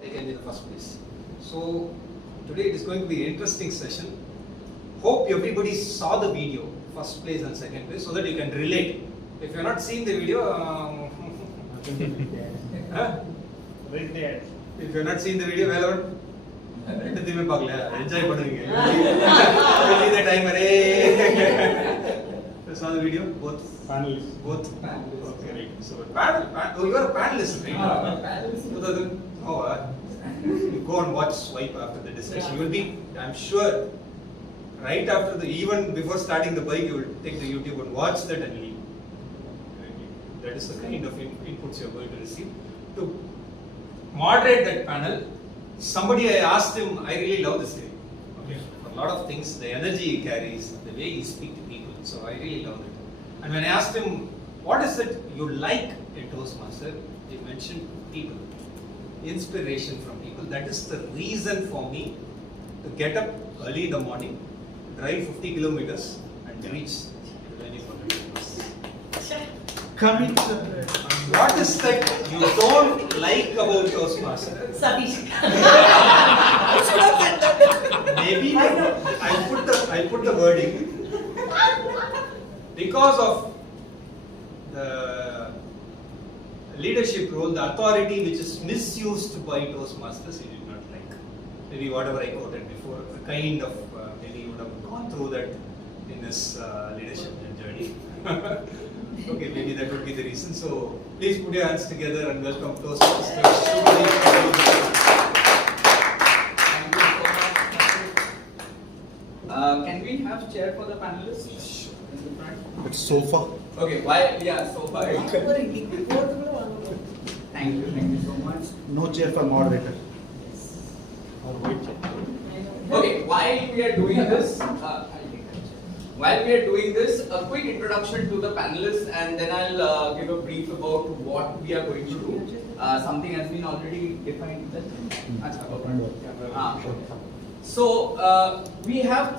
taken in the first place. So today it is going to be an interesting session. Hope everybody saw the video, first place and second place, so that you can relate. If you have not seen the video, if you have not seen the video, well, enjoy பண்ணுவீங்க. The timer. You saw the video? Both panelists. Both panelists. Okay, right. So panel. Oh, you are a panelist, right? You go and watch Swipe after the discussion. You will be, I'm sure, right after even before starting the bike, you will take the YouTube and watch that and leave. That is the kind of inputs you are going to receive. To moderate that panel, somebody I asked him, I really love this guy. Okay. For a lot of things, the energy he carries, the way he speaks to people, so I really love it. And when I asked him, what is it you like in Toastmaster, he mentioned people. Inspiration from people. That is the reason for me to get up early in the morning, drive 50 kilometers and reach the venue for the Coming to what is that you don't like about Toastmaster? Satish. Maybe I'll put the wording because of the leadership role, the authority which is misused by Toastmasters, you did not like. Maybe whatever I quoted before, the kind of maybe you would have gone through that in this leadership journey. Okay, maybe that would be the reason. So please put your hands together and welcome Toastmasters. Thank you so much. Can we have chair for the panelists? It's sofa. Okay, why? Yeah, sofa. Thank you so much. No chair for moderator. Or white chair. Okay, while we are doing this, a quick introduction to the panelists, and then I'll give a brief about what we are going to do. Something has been already defined. So we had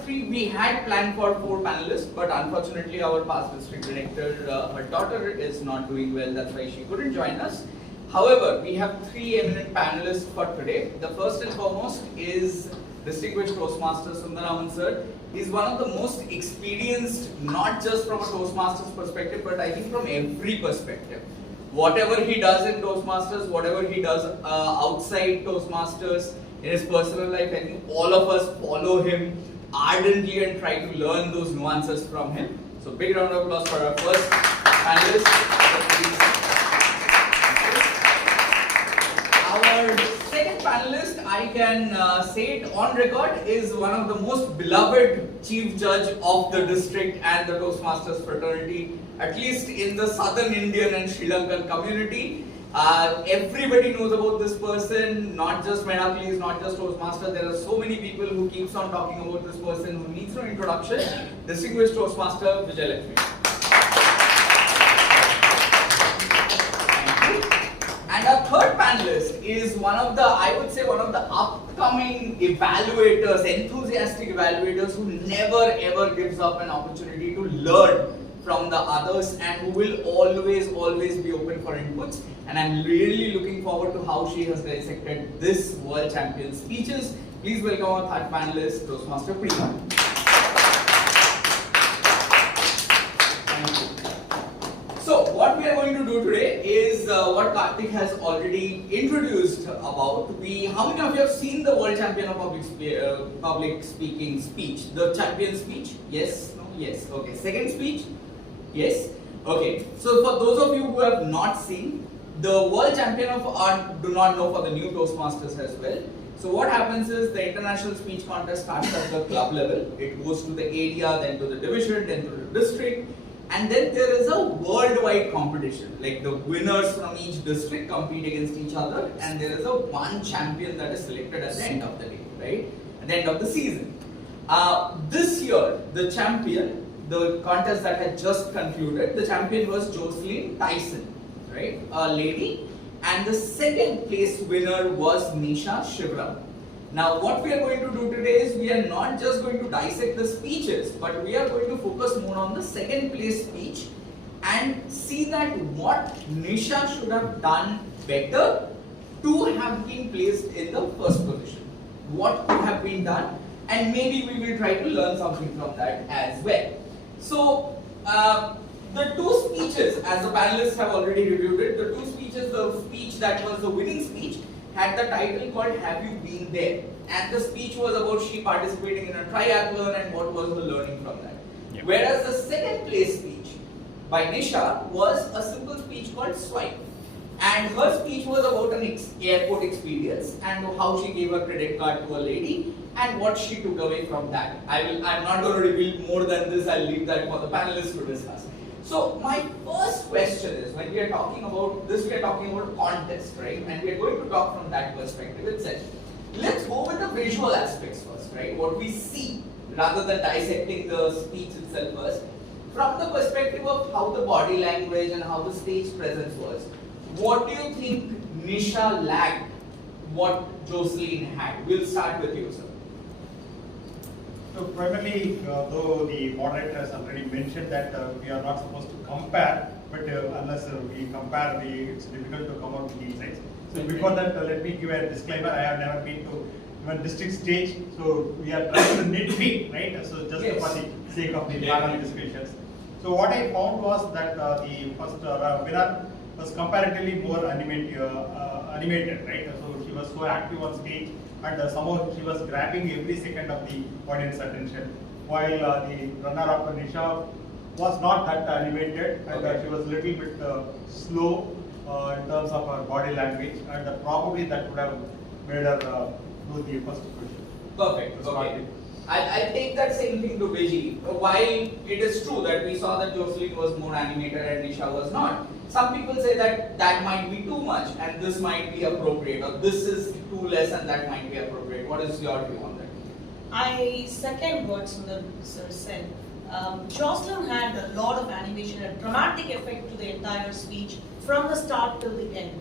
planned for 4 panelists, but unfortunately our past district director, her daughter is not doing well, that's why she couldn't join us. However, we have 3 eminent panelists for today. The first and foremost is distinguished Toastmaster Sundaraman sir. He's one of the most experienced, not just from a Toastmasters perspective, but I think from every perspective. Whatever he does in Toastmasters, whatever he does outside Toastmasters, in his personal life, I think all of us follow him ardently and try to learn those nuances from him. So big round of applause for our first panelist. Our second panelist, I can say it on record, is one of the most beloved chief judge of the district and the Toastmasters fraternity, at least in the southern Indian and Sri Lankan community. Everybody knows about this person, not just Meraki, not just Toastmaster. There are so many people who keeps on talking about this person who needs no introduction. Distinguished Toastmaster Vijay Lakshmi. And our third panelist is one of the upcoming evaluators, enthusiastic evaluators who never ever gives up an opportunity to learn from the others and who will always be open for inputs. And I'm really looking forward to how she has dissected this world champion speeches. Please welcome our third panelist, Toastmaster Priya. Thank you. So what we are going to do today is what Karthik has already introduced about. How many of you have seen the world champion of public speaking speech? The champion speech? Yes? No? Yes. Okay. Second speech? Yes? Okay. So for those of you who have not seen, the world champion of art do not know for the new Toastmasters as well. So what happens is the international speech contest starts at the club level. It goes to the area, then to the division, then to the district. And then there is a worldwide competition. Like the winners from each district compete against each other. And there is one champion that is selected at the end of the day, right? At the end of the season. This year, the champion, the contest that had just concluded, the champion was Jocelyn Tyson, right? A lady. And the second place winner was Nisha Shivram. Now what we are going to do today is we are not just going to dissect the speeches, but we are going to focus more on the second place speech and see that what Nisha should have done better to have been placed in the first position? What could have been done? And maybe we will try to learn something from that as well. So, the two speeches, as the panelists have already reviewed it, the two speeches, the speech that was the winning speech had the title called Have You Been There? And the speech was about she participating in a triathlon and what was the learning from that. Yeah. Whereas the second place speech by Nisha was a simple speech called Swipe. And her speech was about an airport experience and how she gave a credit card to a lady and what she took away from that. I'm not going to reveal more than this, I'll leave that for the panelists to discuss. So my first question is, when we are talking about this, we are talking about contest, right? And we are going to talk from that perspective itself. Let's go with the visual aspects first, right? What we see, rather than dissecting the speech itself first. From the perspective of how the body language and how the stage presence was, what do you think Nisha lacked what Jocelyn had? We'll start with you, sir. So primarily, though the moderator has already mentioned that we are not supposed to compare, but unless we compare, it's difficult to come out with the insights. So before that, let me give a disclaimer. I have never been to even district stage, so we are trying to nitpick, right? So just Yes. for the sake of the panel discussions. So what I found was that the first winner was comparatively more animated, right? So she was so active on stage, and somehow she was grabbing every second of the audience attention, while the runner-up Nisha was not that animated, and Okay. she was a little bit slow in terms of her body language, and probably that would have made her do the first question. Perfect. Okay. I take that same thing to Viji. While it is true that we saw that Jocelyn was more animated and Nisha was not, some people say that that might be too much and this might be appropriate, or this is too less and that might be appropriate. What is your view on that? I second what Sundar sir said. Jocelyn had a lot of animation, a dramatic effect to the entire speech from the start till the end.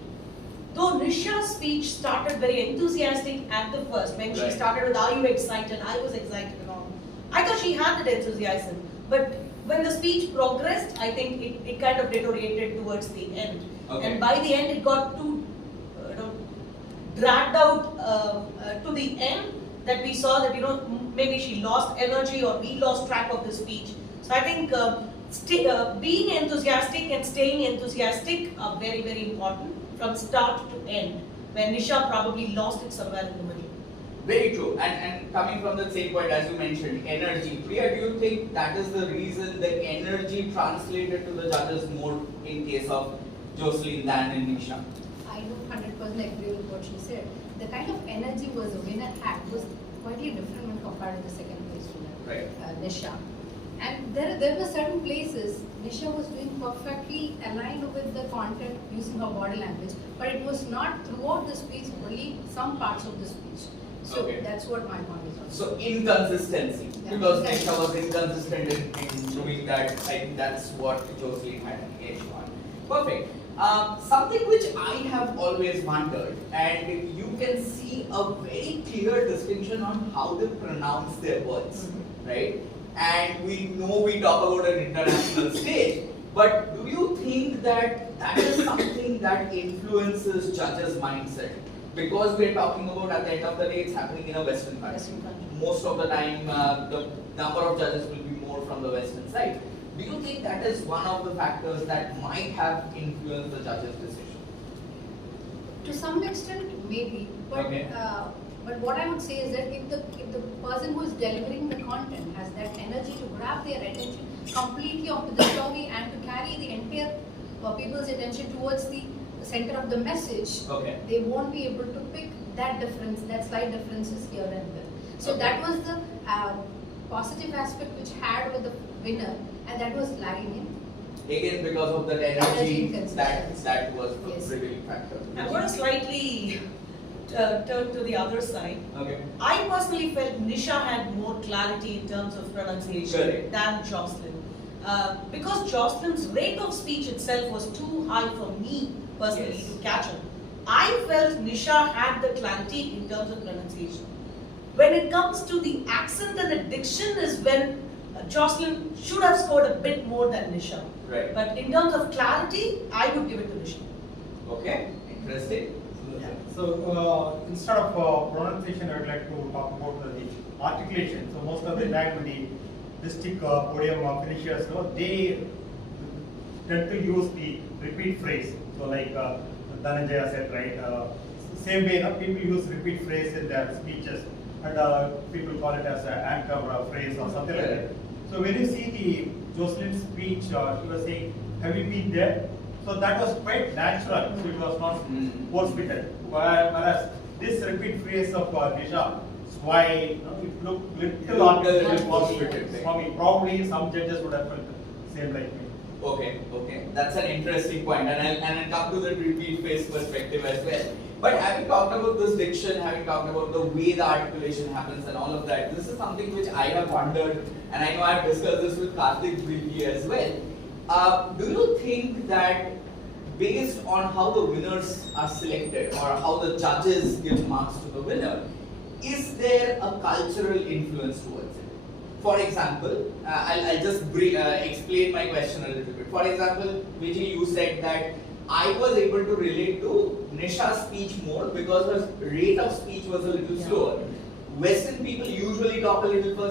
Though Nisha's speech started very enthusiastic at the first, when she Right. started with "Are you excited?" I was excited and all. I thought she had that enthusiasm, but when the speech progressed, I think it kind of deteriorated towards the end. Okay. And by the end, it got too dragged out to the end that we saw that maybe she lost energy or we lost track of the speech. So I think being enthusiastic and staying enthusiastic are very, very important from start to end, where Nisha probably lost it somewhere in the middle. Very true. And coming from the same point as you mentioned, energy. Priya, do you think that is the reason the energy translated to the judges more in case of Jocelyn than in Nisha? I do 100% agree with what she said. The kind of energy was the winner had was quite different when compared to the second place winner, Right. Nisha. And there were certain places Nisha was doing perfectly aligned with the content using her body language, but it was not throughout the speech, only some parts of the speech. So Okay. that's what my point is on. So inconsistency, Yeah. because Nisha was inconsistent in doing that. I think that's what Jocelyn had an edge on. Perfect. Something which I have always wondered, and you can see a very clear distinction on how they pronounce their words, right? And we know we talk about an international stage, but do you think that that is something that influences judges' mindset? Because we are talking about, at the end of the day, it's happening in a Western country. Western country. Most of the time, the number of judges will be more from the Western side. Do you think that is one of the factors that might have influenced the judge's decision? To some extent, maybe, but Okay. but what I would say is that if the person who is delivering the content has that energy to grab their attention completely onto the story and to carry the entire people's attention towards the center of the message, Okay. they won't be able to pick that difference, that slight differences here and there. So Okay. that was the positive aspect which had with the winner, and that was lagging in. Again, because of that Energy energy, inconsistency. that was the Yes. revealing factor. I'm going to slightly turn to the other side. Okay. I personally felt Nisha had more clarity in terms of pronunciation Correct. than Jocelyn. Because Jocelyn's rate of speech itself was too high for me personally Yes. to catch up. I felt Nisha had the clarity in terms of pronunciation. When it comes to the accent and the diction is when Jocelyn should have scored a bit more than Nisha. Right. But in terms of clarity, I would give it to Nisha. Okay. Interesting. Yeah. So So instead of pronunciation, I would like to talk about the articulation. So most of the time the district podium finishers, they tend to use the repeat phrase. So like Dhananjaya said, right? Same way, people use repeat phrase in their speeches, and people call it as an anchor phrase or something like that. So when you see the Jocelyn's speech, she was saying, "Have you been there?" So that was quite natural. So it was not force-fitted. Whereas this repeat phrase of Nisha, why it looked little artificial for me. Probably some judges would have felt the same like me. Okay, that's an interesting point, and I'll come to the repeat phrase perspective as well. But having talked about this diction, having talked about the way the articulation happens and all of that, this is something which I have wondered, and I know I've discussed this with Karthik briefly as well. Do you think that based on how the winners are selected or how the judges give marks to the winner, is there a cultural influence towards it? For example, I'll just explain my question a little bit. For example, Vijay, you said that I was able to relate to Nisha's speech more because her rate of speech was a little slower. Western people usually talk a little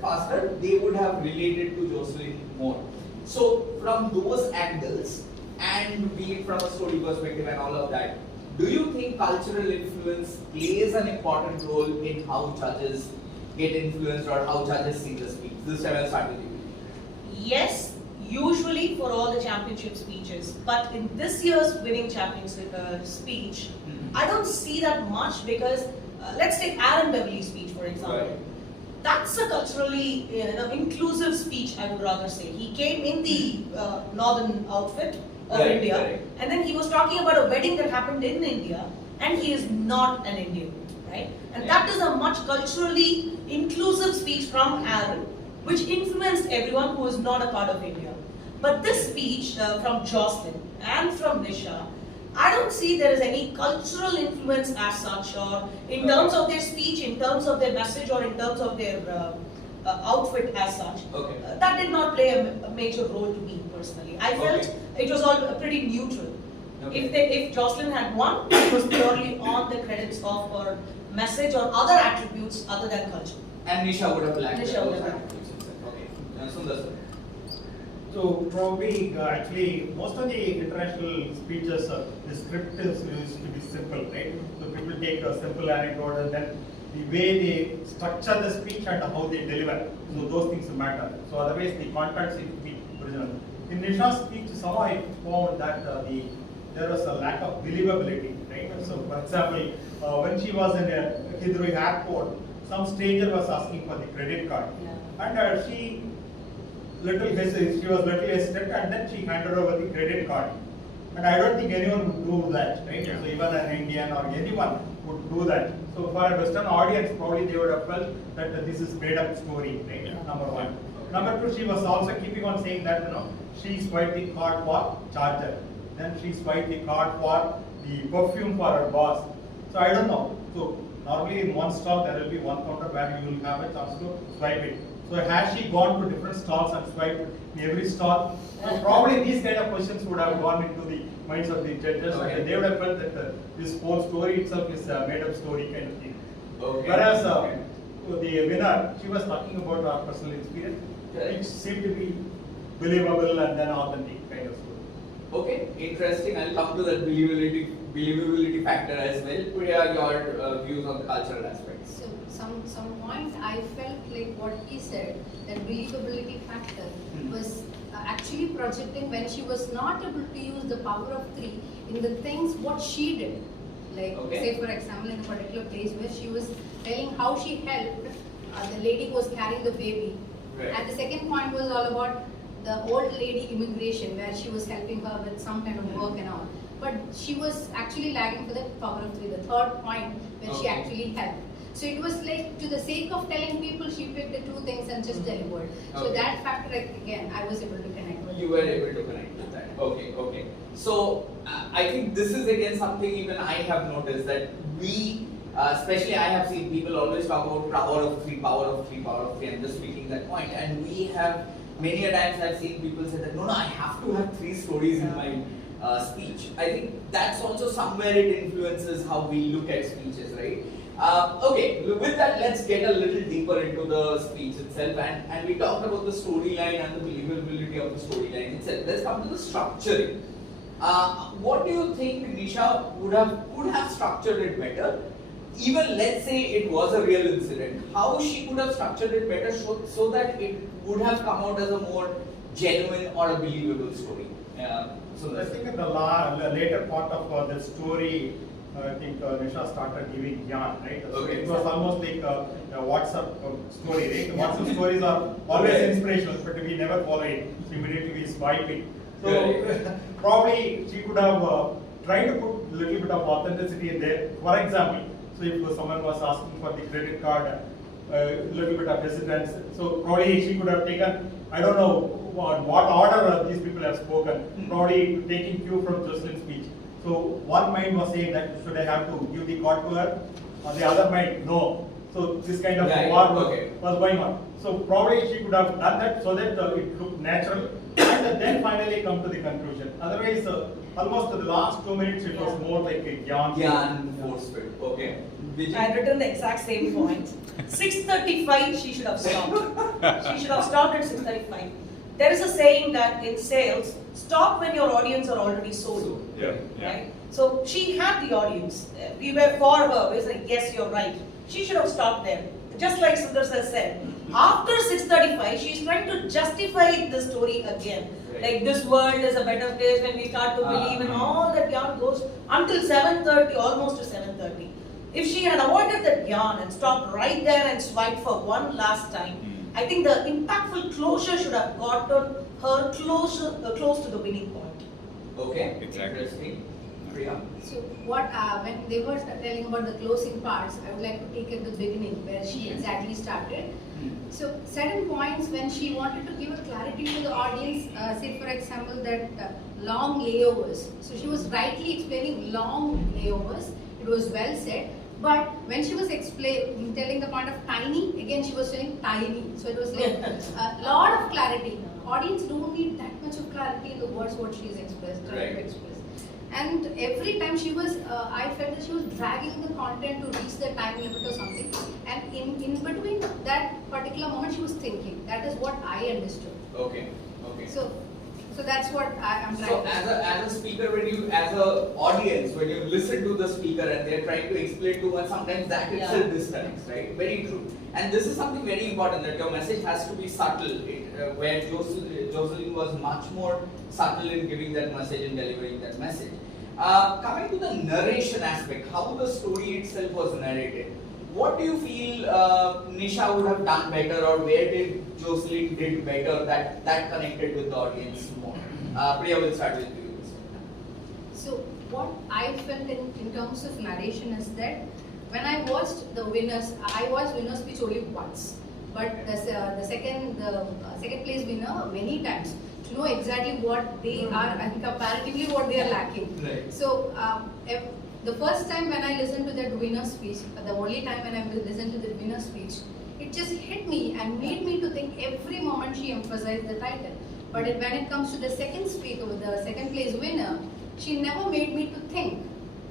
faster, they would have related to Jocelyn more. So from those angles, and be it from a story perspective and all of that, do you think cultural influence plays an important role in how judges get influenced or how judges see the speech? This time I'll start with you. Yes, usually for all the championship speeches, but in this year's winning championship speech, I don't see that much because let's take Aaron Beverly's speech for example. Right. That's a culturally inclusive speech, I would rather say. He came in the northern outfit of India, and then he was talking about a wedding that happened in India, and he is not an Indian, right? And that is a much culturally inclusive speech from Aaron, which influenced everyone who is not a part of India. But this speech from Jocelyn and from Nisha, I don't see there is any cultural influence as such, or in terms of their speech, in terms of their message, or in terms of their outfit as such. That did not play a major role to me personally. I felt it was all pretty neutral. If Jocelyn had won, it was purely on the credits of her message or other attributes other than culture. And Nisha would have lacked Nisha would have those lacked. attributes. Okay. Sundar sir. So probably actually most of the international speeches, the script is used to be simple, right? So people take a simple anecdote and then the way they structure the speech and how they deliver. So those things matter. So otherwise the content seems to be original. In Nisha's speech, somehow I found that there was a lack of believability, right? So for example, when she was in Hidroi airport, some stranger was asking for the credit card, and she was little hesitant, and then she handed over the credit card. And I don't think anyone would do that, right? So even an Indian or anyone would do that. So for a Western audience, probably they would have felt that this is made up story, right? Number one. Number two, she was also keeping on saying that she swiped the card for charger. Then she swiped the card for the perfume for her boss. So I don't know. So normally in one stall there will be one counter where you will have a chance to swipe it. So has she gone to different stalls and swiped in every stall? So probably these kind of questions would have gone into the minds of the judges, and they would have felt that this whole story itself is a made up story kind of thing. Whereas the winner, she was talking about her personal experience, which seemed to be believable and then authentic kind of story. Okay, interesting. I'll come to that believability factor as well. What are your views on the cultural aspects? So some point I felt like what he said, that believability factor was actually projecting when she was not able to use the power of three in the things what she did. Like say for example in a particular place where she was telling how she helped the lady who was carrying the baby. And the second point was all about the old lady immigration where she was helping her with some kind of work and all. But she was actually lagging for the power of three, the third point where she actually helped. So it was like, to the sake of telling people, she picked the two things and just delivered. So that factor, again, I was able to connect with. You were able to connect with that. Okay. So I think this is again something even I have noticed, that we, especially I have seen people always talk about power of three. I'm just making that point. And we have, many a times I've seen people say that, no, I have to have three stories in my speech. I think that's also somewhere it influences how we look at speeches, right? Okay, with that, let's get a little deeper into the speech itself, and we talked about the storyline and the believability of the storyline itself. Let's come to the structuring. What do you think Nisha could have structured it better? Even let's say it was a real incident, how she could have structured it better so that it would have come out as a more genuine or a believable story. So I think in the later part of the story, I think Nisha started giving yarn, right? So Okay. it was almost like a WhatsApp story, right? WhatsApp stories are always inspirational, but we never follow it. So immediately we swipe it. So probably she could have tried to put a little bit of authenticity in there. For example, so if someone was asking for the credit card, a little bit of hesitance, so probably she could have taken, I don't know what order these people have spoken, probably taking cue from Jocelyn's speech. So one mind was saying that should I have to give the card to her, or the other mind no. So this kind of war was going on. So probably she could have done that so that it looked natural, and then finally come to the conclusion. Otherwise, almost the last 2 minutes it was more like a yarn force-fed. Okay. I had written the exact same point. 6:35 she should have stopped. She should have stopped at 6:35. There is a saying that in sales, stop when your audience are already sold. Yeah. Right? So she had the audience. We were for her. We were like, yes, you're right. She should have stopped there. Just like Sundar sir said. After 6:35, she's trying to justify the story again. Right. Like this world is a better place when we start to believe, and all that yarn goes until 7:30, almost to 7:30. If she had avoided that yarn and stopped right there and swiped for one last time, I think the impactful closure should have gotten her close to the winning point. Okay, Exactly. interesting. Priya? So what when they were telling about the closing parts, I would like to take at the beginning where she exactly started. So certain points when she wanted to give a clarity to the audience, say for example that long layovers. So she was rightly explaining long layovers. It was well said. But when she was telling the point of tiny, again she was telling tiny. So it was like a lot of clarity. Audience don't need that much of clarity in the words what she is trying to express. And every time she was, I felt that she was dragging the content to reach the time limit or something. And in between that particular moment, she was thinking. That is what I understood. Okay. So that's what I'm trying So to as a speaker, as a audience, when you listen to the speaker and they're trying to explain to one, sometimes that itself disconnects, right? Very true. And this is something very important, that your message has to be subtle. Where Jocelyn was much more subtle in giving that message and delivering that message. Coming to the narration aspect, how the story itself was narrated. What do you feel Nisha would have done better, or where did Jocelyn did better that connected with the audience more? Priya, will start with you. So what I felt in terms of narration is that when I watched the winners, I watched winner's speech only once. But the second place winner many times to know exactly what they are and comparatively what they are lacking. Right. So the first time when I listened to that winner's speech, the only time when I listened to the winner's speech, it just hit me and made me to think every moment she emphasized the title. But when it comes to the second speaker, the second place winner, she never made me to think.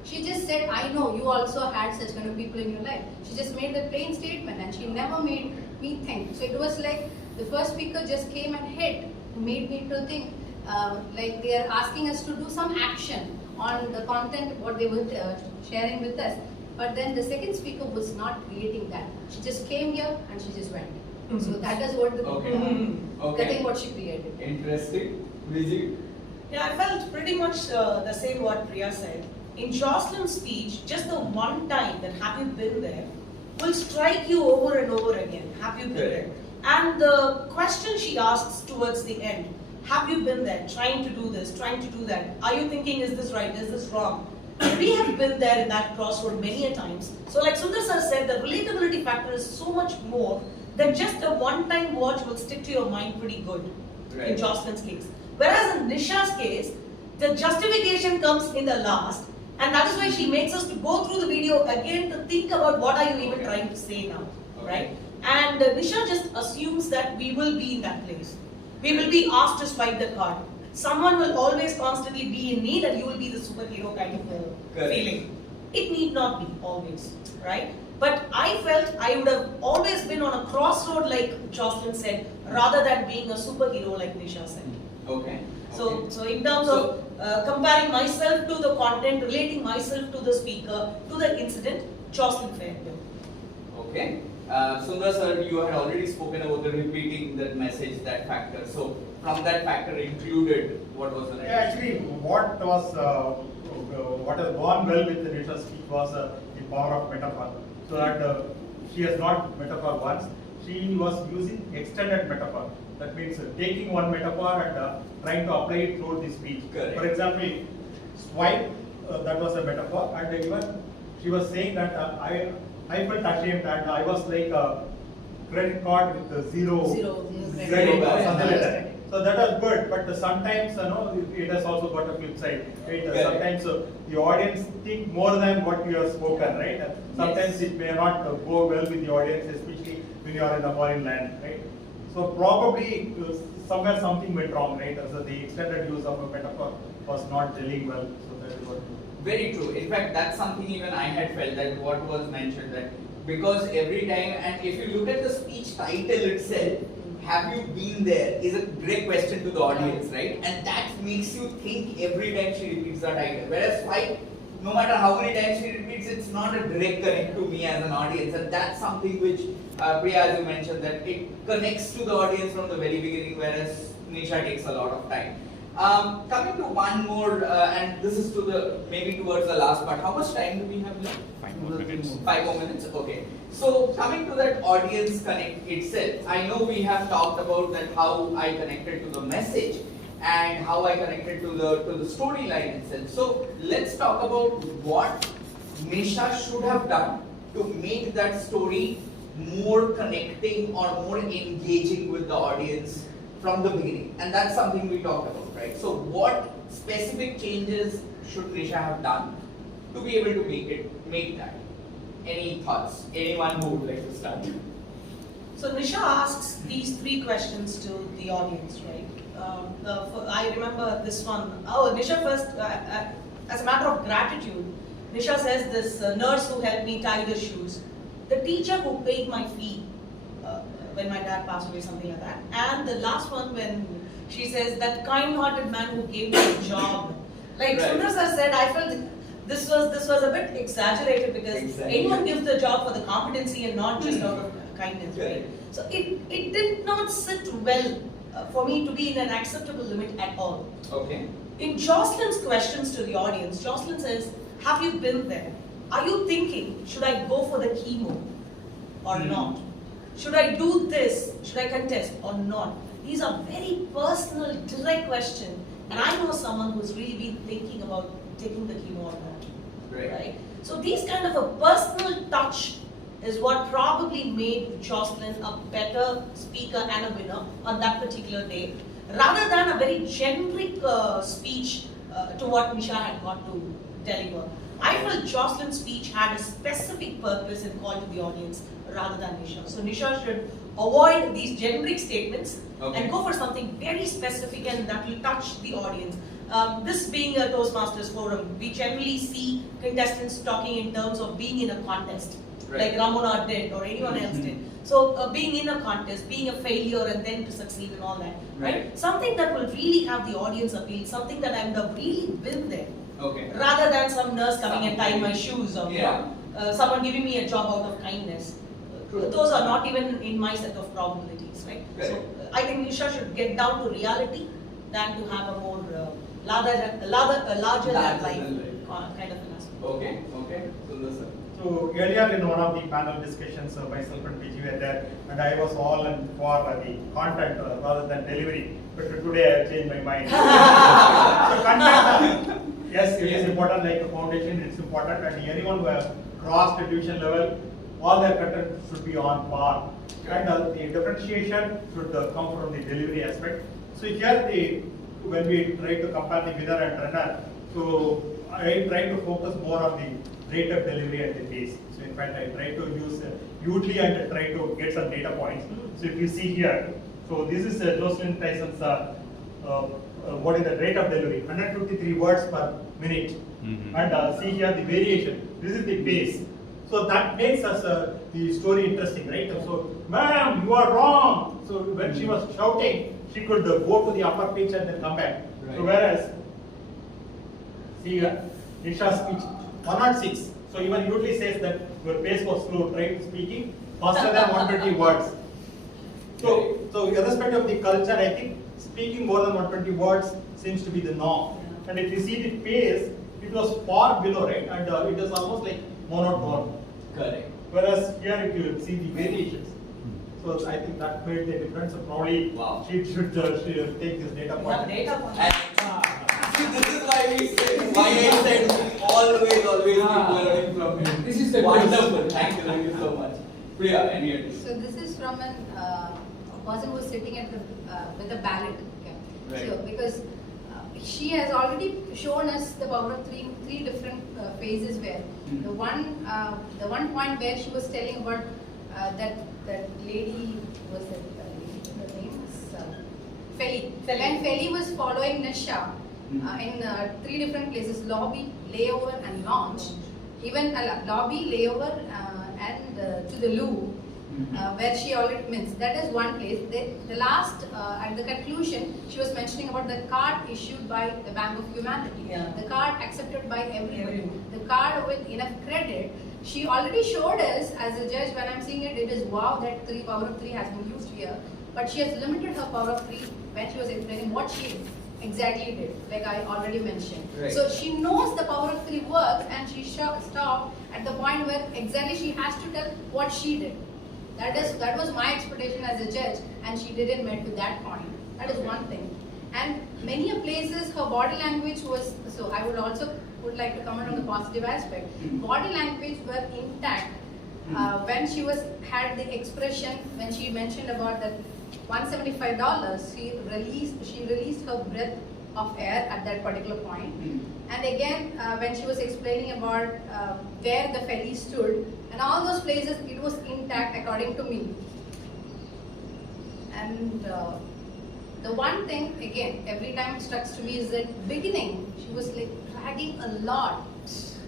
She just said, I know you also had such kind of people in your life. She just made the plain statement and she never made me think. So it was like the first speaker just came and hit, made me to think, like they are asking us to do some action on the content what they were sharing with us. But then the second speaker was not creating that. She just came here and she just went. So that is what the thing what she created. Interesting. Vijay? Yeah, I felt pretty much the same what Priya said. In Jocelyn's speech, just the one time that have you been there will strike you over and over again. Have you been there? And the question she asks towards the end, have you been there, trying to do this, trying to do that? Are you thinking, is this right, is this wrong? We have been there in that crossroad many a times. So like Sundar sir said, the relatability factor is so much more than just a one-time watch will stick to your mind pretty good in Jocelyn's case. Whereas in Nisha's case, the justification comes in the last, and that is why she makes us to go through the video again to think about what are you even trying to say now, right? And Nisha just assumes that we will be in that place. We will be asked to swipe the card. someone will always constantly be in need and you will be the superhero kind of Correct. feeling. It need not be always, right? But I felt I would have always been on a crossroad like Jocelyn said, rather than being a superhero like Nisha said. Okay. So in terms of comparing myself to the content, relating myself to the speaker, to the incident, Jocelyn fared well. Okay. Sundar sir, you had already spoken about the repeating that message, that factor. So from that factor included, what was the next? Actually, what has gone well with the Nisha's speech was the power of metaphor. So that she has not metaphor once, she was using extended metaphor. That means taking one metaphor and trying to apply it through the speech. Correct. For example, swipe, that was a metaphor, and even she was saying that I felt ashamed that I was like a credit card with the zero credit or something like that. So that was good, but sometimes it has also got a flip side. Right? Sometimes the audience think more than what you have spoken, right? Sometimes it may not go well with the audience, especially when you are in a foreign land, right? So probably somewhere something went wrong, right? So the extended use of a metaphor was not gelling well. So that is what. Very true. In fact, that's something even I had felt that what was mentioned, that because every time, and if you look at the speech title itself, have you been there, is a great question to the audience, right? And that makes you think every time she repeats the title. Whereas swipe, no matter how many times she repeats, it's not a direct connect to me as an audience. And that's something which, Priya, as you mentioned, that it connects to the audience from the very beginning, whereas Nisha takes a lot of time. Coming to one more, and this is to the maybe towards the last part. How much time do we have left? 5 more minutes. 5 more minutes. Okay. So coming to that audience connect itself, I know we have talked about that how I connected to the message and how I connected to the storyline itself. So let's talk about what Nisha should have done to make that story more connecting or more engaging with the audience from the beginning, and that's something we talked about, right? So what specific changes should Nisha have done to be able to make that? Any thoughts? Anyone who would like to start? So Nisha asks these 3 questions to the audience, right? I remember this one. Oh, Nisha first, as a matter of gratitude, Nisha says this nurse who helped me tie the shoes, the teacher who paid my fee when my dad passed away, something like that. And the last one when she says that kind-hearted man who gave me a job. Like Right. Sundar sir said, I felt this was a bit exaggerated because Exactly. anyone gives the job for the competency and not just out of kindness, right? So it did not sit well for me to be in an acceptable limit at all. Okay. In Jocelyn's questions to the audience, Jocelyn says, have you been there? Are you thinking, should I go for the chemo or not? Should I do this? Should I contest or not? These are very personal, direct questions. And I know someone who's really been thinking about taking the chemo or not. Right? So these kind of a personal touch is what probably made Jocelyn a better speaker and a winner on that particular day, rather than a very generic speech to what Nisha had got to deliver. I felt Jocelyn's speech had a specific purpose and call to the audience rather than Nisha. So Nisha should avoid these generic statements and go for something very specific and that will touch the audience. This being a Toastmasters forum, we generally see contestants talking in terms of being in a contest, like Ramona did or anyone else did. So being in a contest, being a failure and then to succeed and all that, right? Something that will really have the audience appeal, something that I would have really been there. Rather than some nurse coming and tying my shoes or someone giving me a job out of kindness. Those are not even in my set of probabilities, right? So I think Nisha should get down to reality than to have a more larger than life kind of an aspect. Okay. Sundar sir. So earlier in one of the panel discussions, myself and PG were there, and I was all in for the content rather than delivery. But today I have changed my mind. So content, yes, it is important. Like the foundation, it's important, and anyone who has crossed the division level, all their content should be on par. And the differentiation should come from the delivery aspect. So here, when we try to compare the winner and runner, so I try to focus more on the rate of delivery and the pace. So in fact, I try to use Udly and try to get some data points. So if you see here, so this is Jocelyn Tyson's what is the rate of delivery? 153 words per minute. And see here the variation. This is the pace. So that makes us the story interesting, right? So, ma'am, you are wrong. So when she was shouting, she could go to the upper pitch and then come back. Right. So whereas, see here, Nisha's speech, 106. So even usually says that your pace was slow, right? Speaking faster than 120 words. So irrespective of the culture, I think speaking more than 120 words seems to be the norm. And if you see the pace, it was far below, right? And it was almost like monotone. Correct. Whereas here, if you see the variations, so I think that made the difference. So probably Wow. she should take this data point. Data point. And see, this is why I said always keep learning from him. This is the wonderful. Thank you so much. Priya, any addition? So this is from a person who is sitting at the with a ballot. Okay. Right. So because she has already shown us the power of three different phases where the one point where she was telling about that lady was her name is Feli. When Feli was following Nisha in 3 different places: lobby, layover, and launch. Even lobby, layover, and to the loo. Where she already means that is one place. The last at the conclusion, she was mentioning about the card issued by the Bank of Humanity, Yeah. the card accepted by everybody, Everyone. the card with enough credit. She already showed us as a judge. When I'm seeing it, it is wow that power of 3 has been used here. But she has limited her power of 3 when she was explaining what she exactly did, like I already mentioned. Right. So she knows the power of 3 works, and she stopped at the point where exactly she has to tell what she did. That was my expectation as a judge, and she didn't meet to that point. That is one thing. And many places her body language was, so I would like to comment on the positive aspect. Body language were intact when she had the expression when she mentioned about that $175. She released her breath of air at that particular point. And again, when she was explaining about where the Feli stood, and all those places, it was intact according to me. And the one thing, again, every time it strikes to me is that beginning, she was like dragging a lot.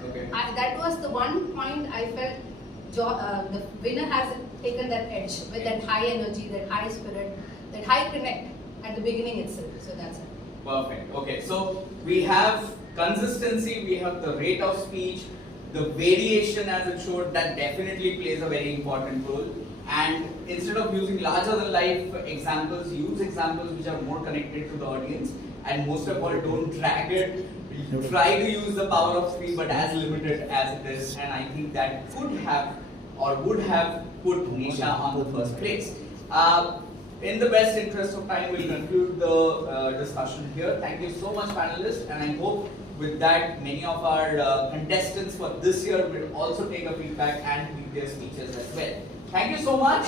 Okay. That was the one point I felt the winner has taken that edge with that high energy, that high spirit, that high connect at the beginning itself. So that's it. Perfect. Okay, so we have consistency, we have the rate of speech, the variation as it showed, that definitely plays a very important role. And instead of using larger than life examples, use examples which are more connected to the audience. And most of all, don't drag it. Try to use the power of 3, but as limited as it is. And I think that could have or would have put Nisha on the first place. In the best interest of time, we'll conclude the discussion here. Thank you so much, panelists, and I hope with that many of our contestants for this year will also take a feedback and give their speeches as well. Thank you so much.